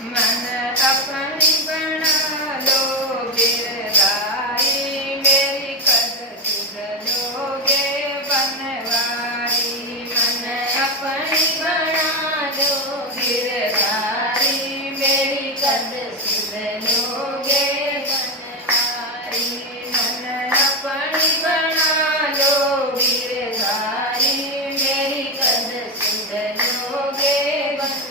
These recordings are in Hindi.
मन अपनी बना लो गिरधारी, मेरी कद सुध लोगे बनवारी। मन अपनी बना लो गिरधारी, मेरी कद सुध लोगे बनवारी। मन अपनी बना लो गिरधारी, मेरी कद सुध लोगे बनवारी।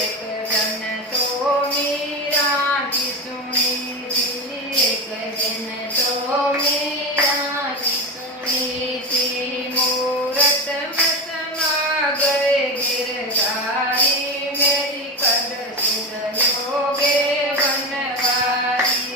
एक जन तो मीरा की सुनी थी, एक जन तो मीरा की सुनी थी। मूरत में समा गए गिरधारी, मेरी कद सुध लोगे बनवारी।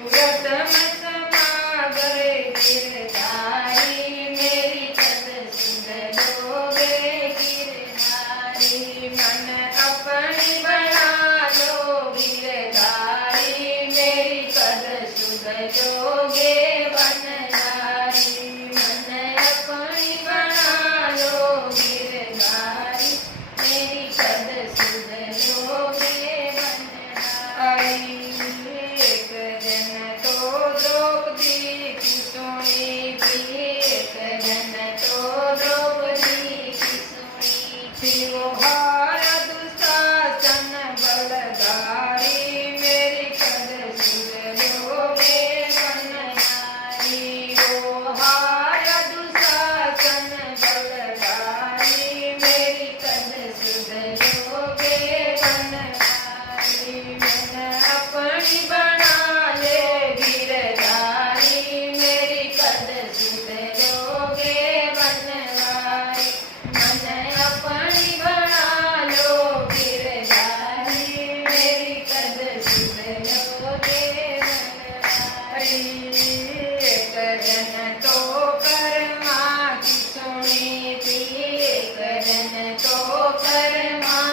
मूरत में समा गए गिरधारी, मेरी कद सुध लोगे गिरधारी। मन अपनी बना लो गिरधारी, मेरी कद सुध लोगे बनवारी। मन अपनी बना लो गिरधारी, मेरी कद सुध लोगे बनवारी। एक जन तो द्रौपदी की सुनी थी, एक जन तो द्रौपदी की सुनी थी। वो हार दुशासन बलधारी, मेरी कद सुध लोगे बनवारी। वो हार दुशासन बलधारी, मेरी कद सुध लोगे बनवारी। मन अपनी बना ले गिरधारी, मेरी कद सुध लोगे बनवारी। मन अपनी बना लो गिरधारी, मेरी कद सुध लोगे बनवारी। एक जन तो कर्मा की सुनी थी, एक जन तो कर्मा